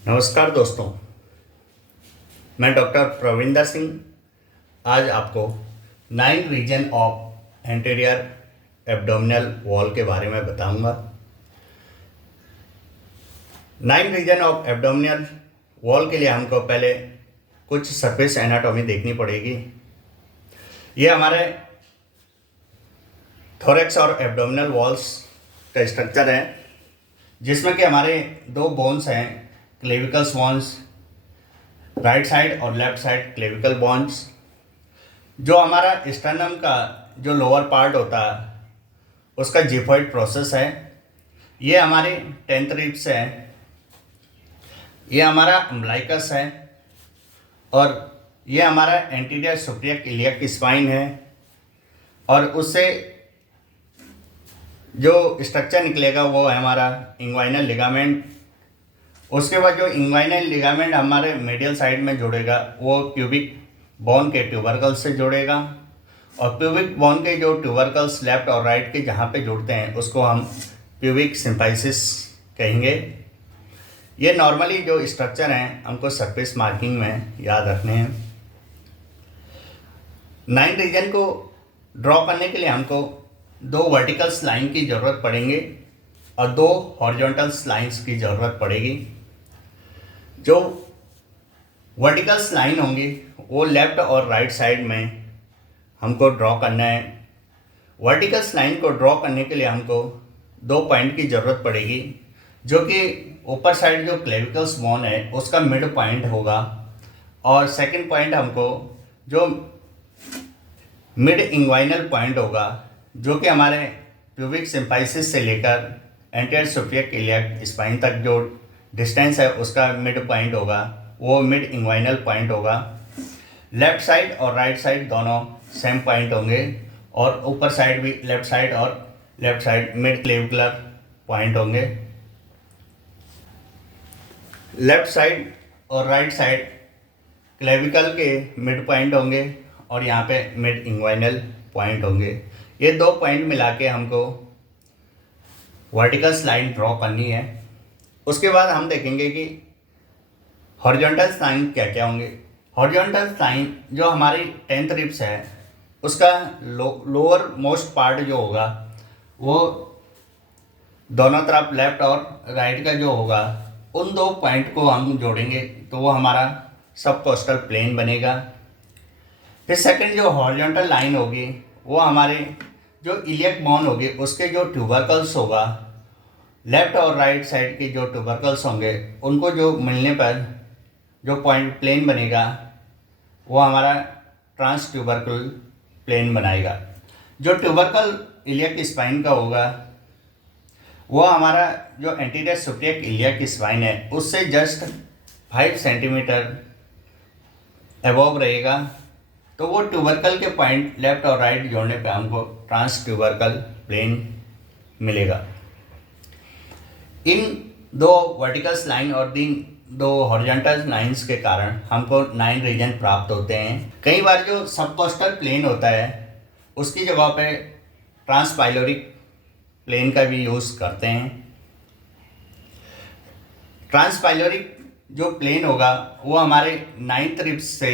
नमस्कार दोस्तों, मैं डॉक्टर प्रविंदर सिंह आज आपको 9 region of anterior abdominal wall के बारे में बताऊंगा। 9 रीजन ऑफ एब्डोमिनल वॉल के लिए हमको पहले कुछ सरफेस एनाटॉमी देखनी पड़ेगी। ये हमारे थोरैक्स और एब्डोमिनल वॉल्स का स्ट्रक्चर है, जिसमें कि हमारे दो बोन्स हैं, क्लेविकल्स बोन्स, राइट साइड और लेफ्ट साइड क्लेविकल बोन्स। जो हमारा स्टर्नम का जो लोअर पार्ट होता है उसका जिफॉइड प्रोसेस है। ये हमारी 10th रिब्स है, ये हमारा अम्बलाइकस है और ये हमारा एंटीरियर सुपीरियर इलियक स्पाइन है। और उससे जो स्ट्रक्चर निकलेगा वो है हमारा इंग्वाइनल लिगामेंट। उसके बाद जो इंग्वाइनल लिगामेंट हमारे मीडियल साइड में जुड़ेगा वो प्यूबिक बोन के ट्यूबरकल से जुड़ेगा। और प्यूबिक बोन के जो ट्यूबरकल्स लेफ्ट और राइट के जहाँ पे जुड़ते हैं उसको हम प्यूबिक सिम्फाइसिस कहेंगे। ये नॉर्मली जो स्ट्रक्चर हैं हमको सरफेस मार्किंग में याद रखने हैं। 9 रीजन को ड्रॉ करने के लिए हमको 2 वर्टिकल्स लाइन की ज़रूरत पड़ेंगे और 2 हॉरिजॉन्टल्स लाइंस की ज़रूरत पड़ेगी। जो वर्टिकल्स लाइन होंगी वो लेफ्ट और राइट साइड में हमको ड्रॉ करना है। वर्टिकल्स लाइन को ड्रॉ करने के लिए हमको 2 पॉइंट की ज़रूरत पड़ेगी, जो कि ऊपर साइड जो क्लेविकल्स बोन है उसका मिड पॉइंट होगा। और सेकंड पॉइंट हमको जो मिड इंग्वाइनल पॉइंट होगा, जो कि हमारे प्यूबिक सिम्फाइसिस से लेकर एंटीरियर सुपीरियर इलियक स्पाइन तक जो डिस्टेंस है उसका मिड पॉइंट होगा, वो मिड इंग्वाइनल पॉइंट होगा। लेफ्ट साइड और राइट साइड दोनों सेम पॉइंट होंगे और ऊपर साइड भी लेफ्ट साइड और left side mid clavicular point होंगे। लेफ्ट साइड और राइट साइड क्लेविकल के मिड पॉइंट होंगे और यहाँ पे मिड इंग्वाइनल पॉइंट होंगे। ये 2 पॉइंट मिला के हमको वर्टिकल्स लाइन ड्रॉ करनी है। उसके बाद हम देखेंगे कि हॉरिजॉन्टल लाइन क्या क्या होंगे। हॉरिजॉन्टल लाइन जो हमारी 10th रिब्स है उसका लोअर मोस्ट पार्ट जो होगा वो दोनों तरफ लेफ्ट और राइट का जो होगा उन 2 पॉइंट को हम जोड़ेंगे तो वो हमारा सबकोस्टल प्लेन बनेगा। फिर सेकंड जो हॉरिजॉन्टल लाइन होगी वो हमारे जो इलियक बोन होगी उसके जो ट्यूबरकल्स होगा, लेफ्ट और राइट साइड के जो ट्यूबरकल्स होंगे उनको जो मिलने पर जो पॉइंट प्लेन बनेगा वो हमारा ट्रांस ट्यूबरकल प्लेन बनाएगा। जो ट्यूबरकल इलियक स्पाइन का होगा वो हमारा जो एंटीरियर सुपीरियर इलियक स्पाइन है उससे जस्ट 5 सेंटीमीटर एबव रहेगा। तो वो ट्यूबरकल के पॉइंट लेफ्ट और राइट जोड़ने पे हमको ट्रांस ट्यूबरकल प्लेन मिलेगा। इन 2 वर्टिकल्स लाइन और 2 हॉरिजॉन्टल लाइंस के कारण हमको 9 रीजन प्राप्त होते हैं। कई बार जो सबकोस्टल प्लेन होता है उसकी जगह पे ट्रांसपाइलोरिक प्लेन का भी यूज़ करते हैं। ट्रांसपाइलोरिक जो प्लेन होगा वो हमारे 9th रिब्स से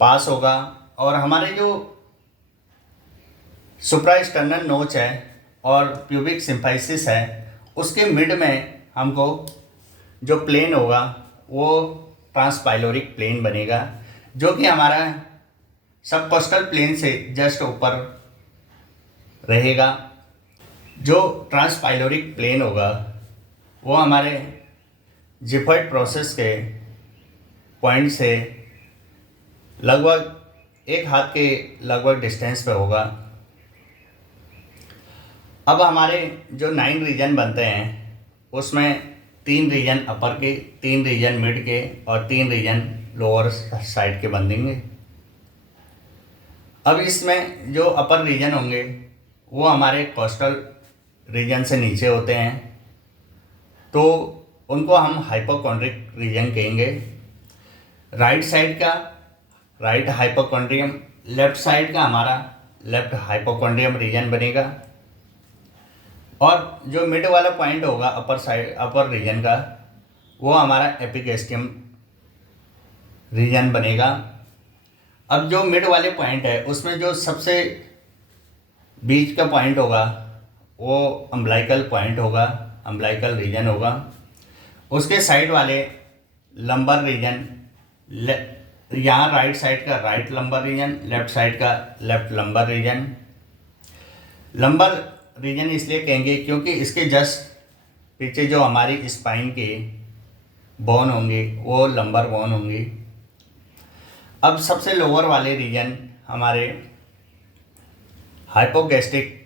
पास होगा और हमारे जो सुप्रास्टर्नल नोच है और प्यूबिक सिम्फाइसिस है उसके मिड में हमको जो प्लेन होगा वो ट्रांसपाइलोरिक प्लेन बनेगा, जो कि हमारा सबकोस्टल प्लेन से जस्ट ऊपर रहेगा। जो ट्रांसपाइलोरिक प्लेन होगा वो हमारे जिफॉइड प्रोसेस के पॉइंट से लगभग 1 हाथ के लगभग डिस्टेंस पे होगा। अब हमारे जो 9 रीजन बनते हैं उसमें 3 रीजन अपर के, 3 रीजन मिड के और 3 रीजन लोअर साइड के बनेंगे। अब इसमें जो अपर रीजन होंगे वो हमारे कोस्टल रीजन से नीचे होते हैं, तो उनको हम हाइपोकॉन्ड्रिक रीजन कहेंगे। राइट साइड का राइट हाइपोकॉन्ड्रियम, लेफ्ट साइड का हमारा लेफ्ट हाइपोकॉन्ड्रियम रीजन बनेगा। और जो मिड वाला पॉइंट होगा अपर साइड अपर रीजन का वो हमारा एपिगैस्ट्रियम रीजन बनेगा। अब जो मिड वाले पॉइंट है उसमें जो सबसे बीच का पॉइंट होगा वो अम्बलाइकल पॉइंट होगा, अम्बलाइकल रीजन होगा। उसके साइड वाले लंबर रीजन, यहाँ राइट साइड का right lumbar region, left side का left lumbar region. Lumbar region इसलिए कहेंगे क्योंकि इसके जस्ट पीछे जो हमारी स्पाइन के बोन होंगे वो लंबर बोन होंगी। अब सबसे लोअर वाले रीजन हमारे हाइपोगैस्ट्रिक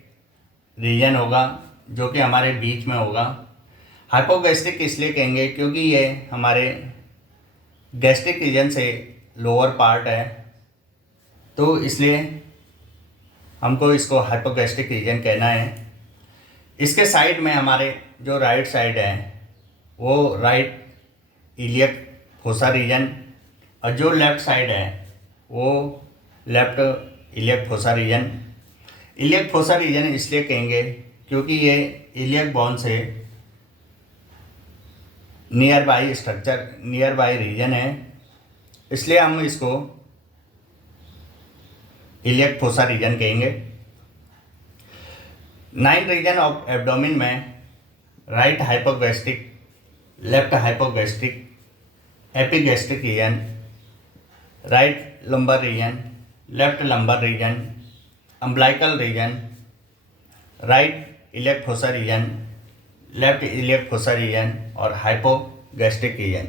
रीजन होगा, जो कि हमारे बीच में होगा। हाइपोगैस्ट्रिक इसलिए कहेंगे क्योंकि ये हमारे गैस्ट्रिक रीजन से लोअर पार्ट है, तो इसलिए हमको इसको हाइपोगैस्ट्रिक रीजन कहना है। इसके साइड में हमारे जो राइट साइड है वो राइट इलियक फोसा रीजन, और जो लेफ़्ट साइड है वो left iliac fossa region. Iliac fossa region इसलिए कहेंगे क्योंकि ये इलियक बोन से nearby structure, nearby region है, इसलिए हम इसको इलियक फोसा रीजन कहेंगे। 9 रीजन ऑफ एब्डोमेन में right hypogastric, left hypogastric, epigastric region, right lumbar region, left lumbar region, umbilical region, right iliac fossa region, left iliac fossa region और hypogastric region.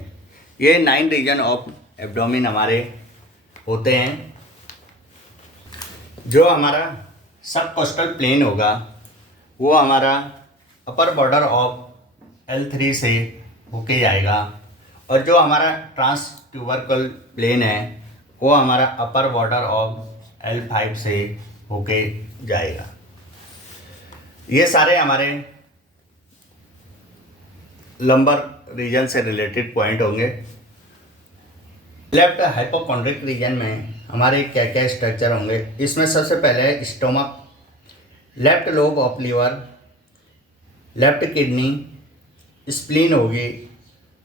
ये 9 region of abdomen हमारे होते हैं। जो हमारा subcostal plane होगा वो हमारा अपर बॉर्डर ऑफ L3 से होके जाएगा, और जो हमारा ट्रांस ट्यूबरकल प्लेन है वो हमारा अपर बॉर्डर ऑफ L5 से होके जाएगा। ये सारे हमारे लंबर रीजन से रिलेटेड पॉइंट होंगे। लेफ्ट हाइपोकॉन्ड्रिक रीजन में हमारे क्या क्या स्ट्रक्चर होंगे, इसमें सबसे पहले है stomach, left lobe of liver, left kidney, spleen होगी,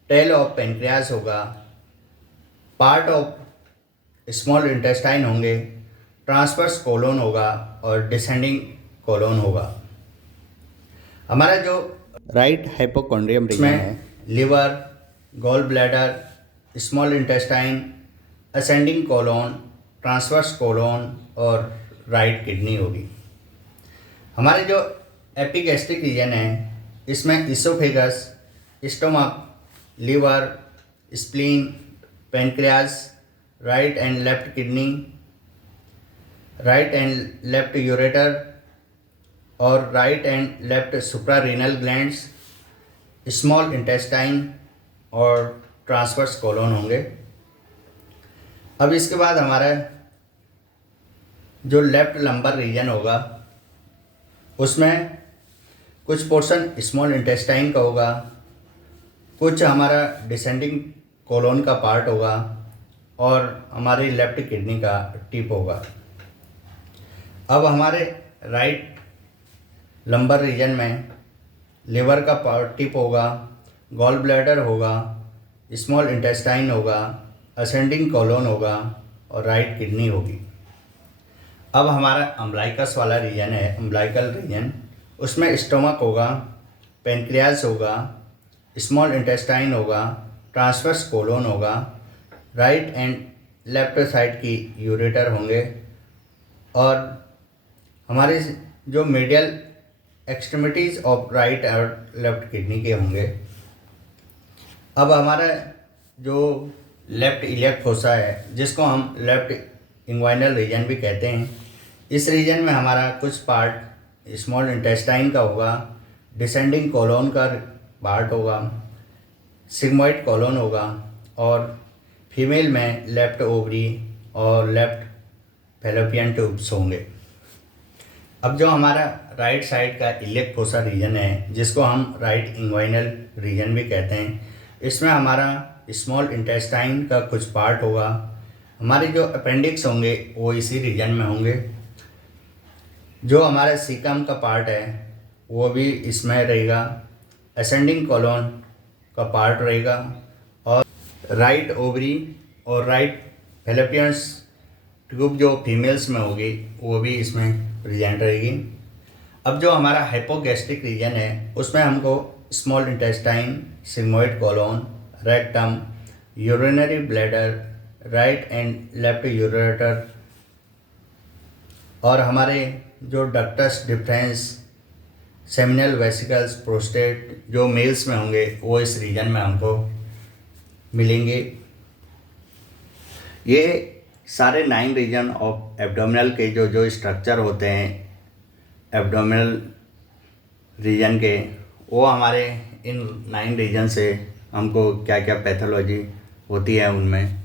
टेल ऑफ पेनक्रियास होगा, पार्ट ऑफ स्मॉल इंटेस्टाइन होंगे, ट्रांसवर्स कोलोन होगा और डिसेंडिंग कोलोन होगा। हमारा जो राइट हाइपोकॉन्ड्रियम रीजन है, liver, gall bladder, small intestine, ascending colon, transverse colon और राइट किडनी होगी। हमारे जो एपिगैस्ट्रिक रीजन है इसमें oesophagus, stomach, liver, spleen, pancreas, right and left kidney, right and left ureter और right and left suprarenal glands, small intestine और transverse colon होंगे। अब इसके बाद हमारा जो लेफ्ट लंबर रीजन होगा उसमें कुछ पोर्शन स्मॉल इंटेस्टाइन का होगा, कुछ हमारा डिसेंडिंग कोलोन का पार्ट होगा और हमारी लेफ्ट किडनी का टिप होगा। अब हमारे राइट लंबर रीजन में लिवर का पार्ट टिप होगा, गॉल ब्लैडर होगा, स्मॉल इंटेस्टाइन होगा, असेंडिंग कोलोन होगा और राइट किडनी होगी। अब हमारा अम्बलाइकस वाला रीजन है, अम्बलाइकल रीजन, उसमें स्टोमक होगा, पेनक्रियास होगा, स्मॉल इंटेस्टाइन होगा, ट्रांसवर्स कोलोन होगा, राइट एंड लेफ्ट साइड की यूरेटर होंगे और हमारे जो मीडियल एक्सट्रीमिटीज़ ऑफ राइट और लेफ्ट किडनी के होंगे। अब हमारा जो लेफ्ट इलियक फोसा है जिसको हम लेफ्ट इंग्वाइनल रीजन भी कहते हैं, इस रीजन में हमारा कुछ पार्ट स्मॉल इंटेस्टाइन का होगा, डिसेंडिंग कोलोन का पार्ट होगा, सिग्मोइड कोलोन होगा और फीमेल में लेफ्ट ओवरी और लेफ्ट फैलोपियन ट्यूब्स होंगे। अब जो हमारा राइट साइड का इलियक फोसा रीजन है जिसको हम राइट इंग्वाइनल रीजन भी कहते हैं, इसमें हमारा स्मॉल इंटेस्टाइन का कुछ पार्ट होगा, हमारे जो अपेंडिक्स होंगे वो इसी रीजन में होंगे, जो हमारा सीकम का पार्ट है वो भी इसमें रहेगा, असेंडिंग कोलोन का पार्ट रहेगा, और राइट ओवरी और राइट फैलोपियन ट्यूब जो फीमेल्स में होगी वो भी इसमें प्रेजेंट रहेगी। अब जो हमारा हाइपोगैस्ट्रिक रीजन है उसमें हमको small intestine, sigmoid colon, rectum, urinary bladder, right and left ureter, और हमारे जो ductus deferens, seminal vesicles, prostate जो मेल्स में होंगे वो इस रीजन में हमको मिलेंगे। ये सारे 9 रीजन ऑफ एब्डोमिनल के जो स्ट्रक्चर होते हैं एब्डोमिनल रीजन के, वो हमारे इन 9 रीजन से हमको क्या क्या पैथोलॉजी होती है उनमें